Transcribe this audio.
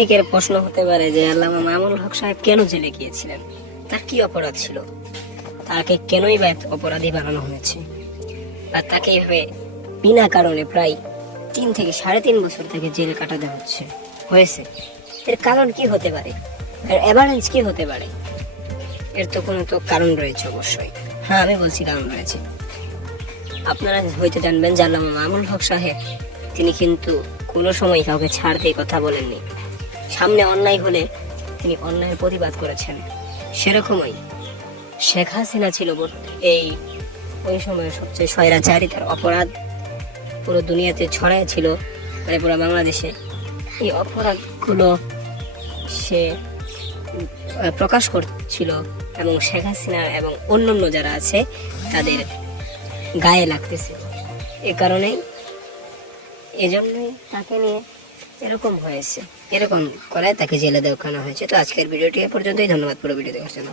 অনেকের প্রশ্ন হতে পারে যে আল্লামা মামুল হক সাহেব কেন জেলে গিয়েছিলেন? তার কি অপরাধ ছিল? তাকে কেনই বা অপরাধী বানানো হয়েছে? আর তাকে এভাবে বিনা কারণে প্রায় তিন থেকে সাড়ে তিন বছর থেকে জেলে কাটাতে হচ্ছে, হয়েছে। এর কারণ কি হতে পারে? এর এভারেন্স কি হতে পারে? এর তো কোনো তো কারণ রয়েছে অবশ্যই। হ্যাঁ আমি বলছি কারণ রয়েছে। আপনারা হয়তো জানবেন যে আল্লামা মামুল হক সাহেব, তিনি কিন্তু কোনো সময় কাউকে ছাড় দিয়ে কথা বলেননি। সামনে অন্যায় হলে তিনি অন্যায়ের প্রতিবাদ করেছেন। সেরকমই শেখ হাসিনা ছিল এই ওই সময় সবচেয়ে স্বৈরাচারী তার অপরাধ। পুরো দুনিয়াতে ছড়ায় ছিল মানে পুরো বাংলাদেশে। এই অপরাধগুলো সে প্রকাশ করছিল এবং শেখ হাসিনা এবং অন্যান্য যারা আছে তাদের গায়ে লাগতেছে। এ কারণেই, এজন্যই তাকে নিয়ে এরকম হয়েছে। এরকম করে তাকে জেলে দেওয়া হয়েছে। তো আজকের ভিডিওটি এ পর্যন্তই। ধন্যবাদ পুরো ভিডিও দেখার জন্য।